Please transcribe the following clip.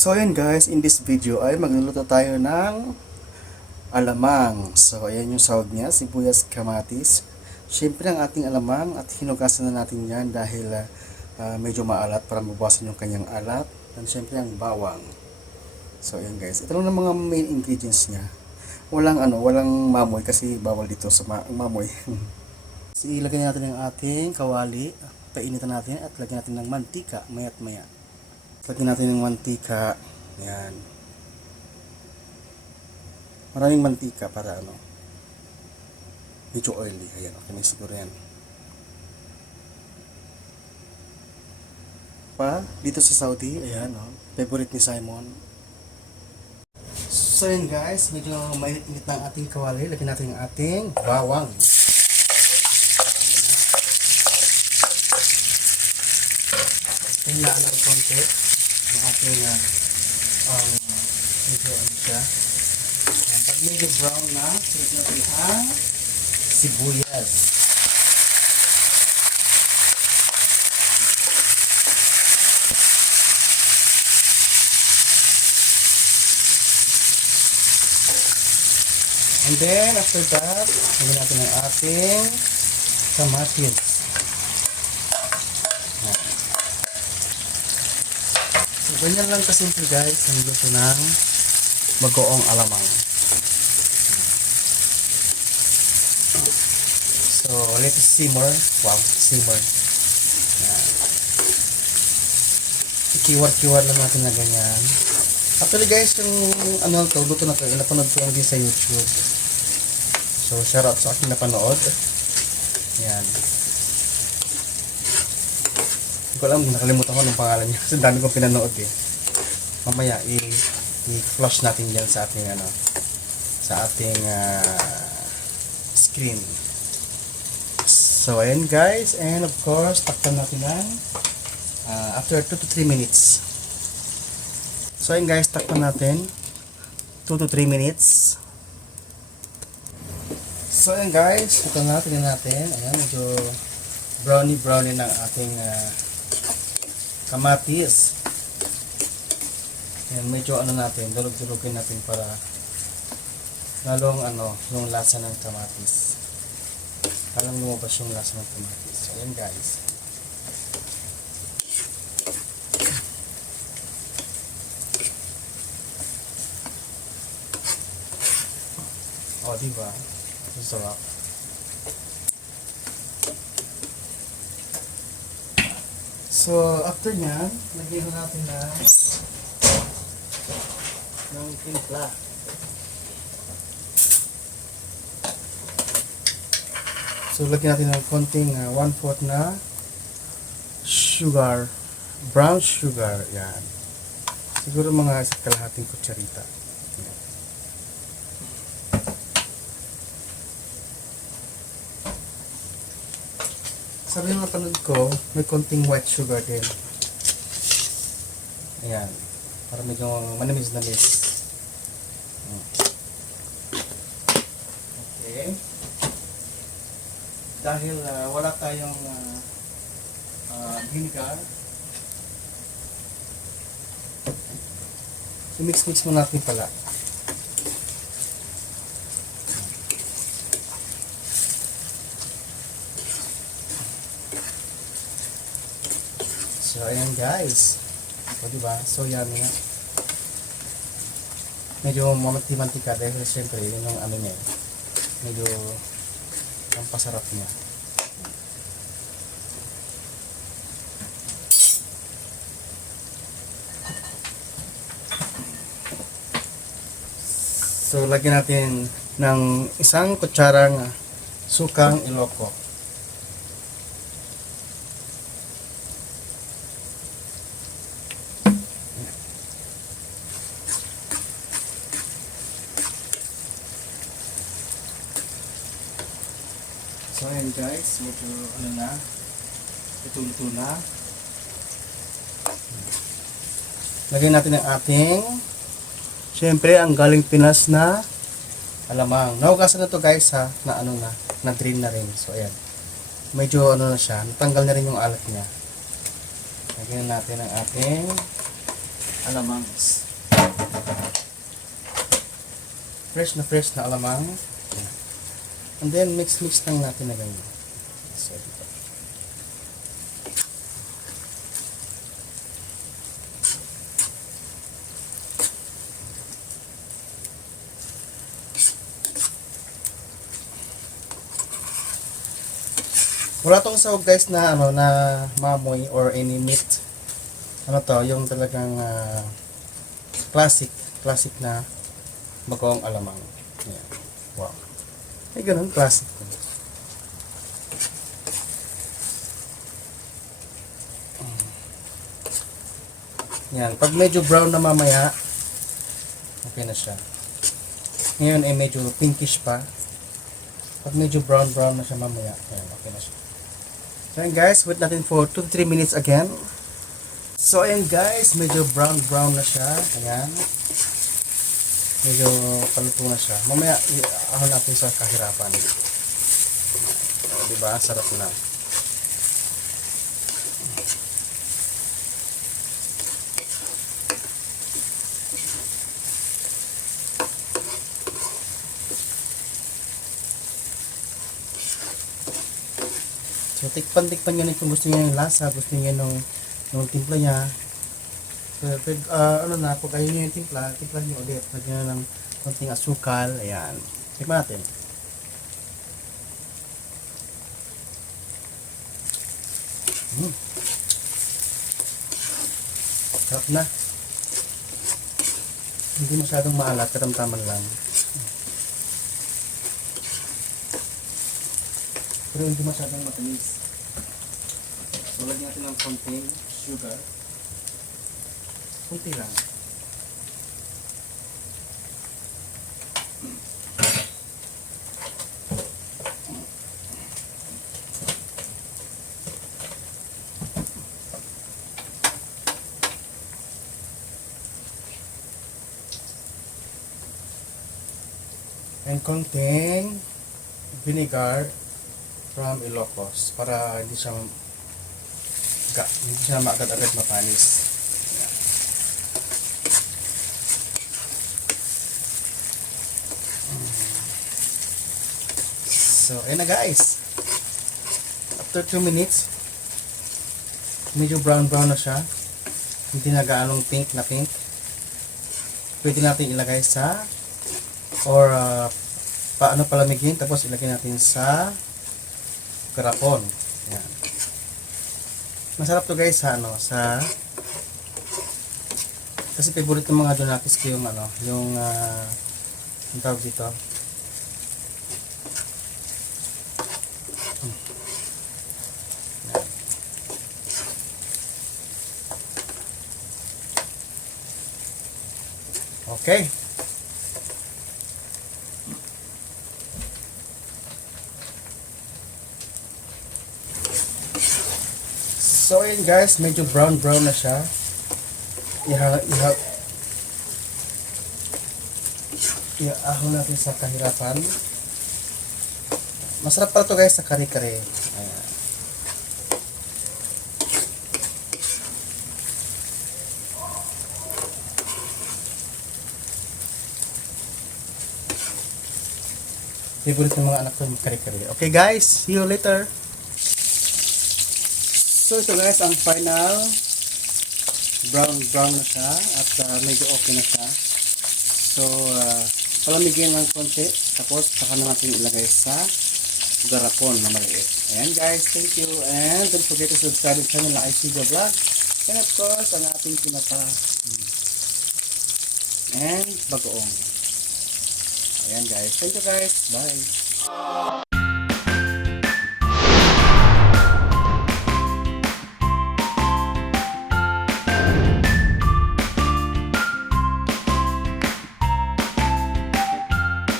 So ayan guys, in this video ay magluluto tayo ng alamang. So ayan yung sahog niya, sibuyas, kamatis. Siyempre ang ating alamang at hinugasan na natin yan dahil medyo maalat para mabawasan yung kanyang alat. And siyempre ang bawang. So ayan guys, ito lang ang mga main ingredients niya. Walang mamoy kasi bawal dito sa mamoy. So ilagay natin yung ating kawali, painitan natin at lagyan natin ng mantika mayat maya. Lagyan natin ng mantika. Yan. Maraming mantika para medyo oily. Ayan, okay na siguro yan. Dito sa Saudi, ayan, favorite ni Simon. So yun guys, medyo mainit na ang ating kawali. Lagyan natin yung ating bawang. Hinaan ng konti ang ating medyo siya. Ayan, pag medyo brown na, sunod natin ang sibuyas. And then, after that, lagyan natin ang ating kamatis. So, ganyan lang kasimple guys, ang luto ng bagoong alamang. So, let it simmer. Wow, simmer. Ikiwar-kiwar lang natin na ganyan. Actually guys, yung luto na ito, napanood ko lang din sa YouTube. So, shout out sa aking napanood. Yan. Hindi ko alam, nakalimutan ko ng pangalan niya. Kasi dami kong pinanood eh. Mamaya, i-flush natin yan sa ating, screen. So, ayan guys. And of course, takpan natin yan. After 2 to 3 minutes. So, ayan guys, takpan natin. 2 to 3 minutes. So, ayan guys, ito na, tingnan natin. Ayan, medyo brownie ng ating kamatis. Ayan, medyo natin, durug-durugin natin para lalong yung lasa ng kamatis. Parang lumabas yung lasa ng kamatis. So, ayan guys. O, diba? Sarap. So, after nyan, lagyan natin ng timpla. So, lagyan natin ng konting 1/4 na sugar, brown sugar. Yan. Siguro mga 1/2 kutsarita. Sabi ng napanood ko, may konting white sugar din. Ayan. Para medyo manamis-namis. Okay. Dahil wala tayong vinegar, so mix mo natin pala. So, ayan guys. O, diba? So, yummy nga. Medyo mamanti-mantika dahil siyempre, yun yung niya. Medyo ang pasarap niya. So, lagyan natin ng 1 kutsarang sukang Ilocos. So ayan guys, medyo ito na. Lagyan natin ang ating, syempre ang galing Pinas na alamang. Nahugasan na to guys na drain na rin. So ayan, medyo na siya, natanggal na rin yung alat niya. Lagyan natin ang ating alamangs. Fresh na alamang. And then mix lang natin na ganyan. So, dito. Wala tong sahog guys na ano na mamoy or any meat. Ano to, yung talagang classic na bagoong alamang. Ayan. Wow. Ay ganun, classic. Yan, pag medyo brown na mamaya, okay na siya. Ngayon ay medyo pinkish pa. Pag medyo brown na siya mamaya, ayan, okay na siya. So ayan guys, wait natin for 2-3 minutes again. So ayan guys, medyo brown na siya. Ayan. Medyo paluto na siya. Mamaya, ahon natin sa kahirapan. Diba? Sarap na. So, tikpan nyo na kung gusto niya yung lasa, gusto niya nung timpla niya. So, ano na, pag ayun nyo yung timpla nyo ulit. Lagyan na ng konting asukal. Ayan. Tikman natin. Sarap na. Hindi masyadong maalat, katamtaman lang. Pero hindi masyadong matamis. So, lagyan natin ng konting sugar. Kunti lang. And konting vinegar from Ilocos para hindi siya agad-agad mapanis. So, ayan na guys. After 2 minutes, medyo brown na siya. Hindi na gaanong pink. Pwede natin ilagay sa or paano palamigin, tapos ilagay natin sa garapon. Ayan. Masarap to guys sa kasi favorite ng mga donatis ko yung yung tawag dito. Okay. So ayan guys, medyo brown na siya. Iahon natin sa kahirapan. Masarap pala to guys sa kare-kare. Ayan. Favorite ng mga anak ko yung kare-kare. Okay guys, see you later. So ito guys, ang final brown na siya at medyo okay na siya. So palamigin ng konti, tapos saka na natin ilagay sa garapon na maliit. Ayan guys, thank you, and don't forget to subscribe to channel na ICJ Vlog, and of course ang ating pinata and bagoong. Ayan guys, thank you guys, bye.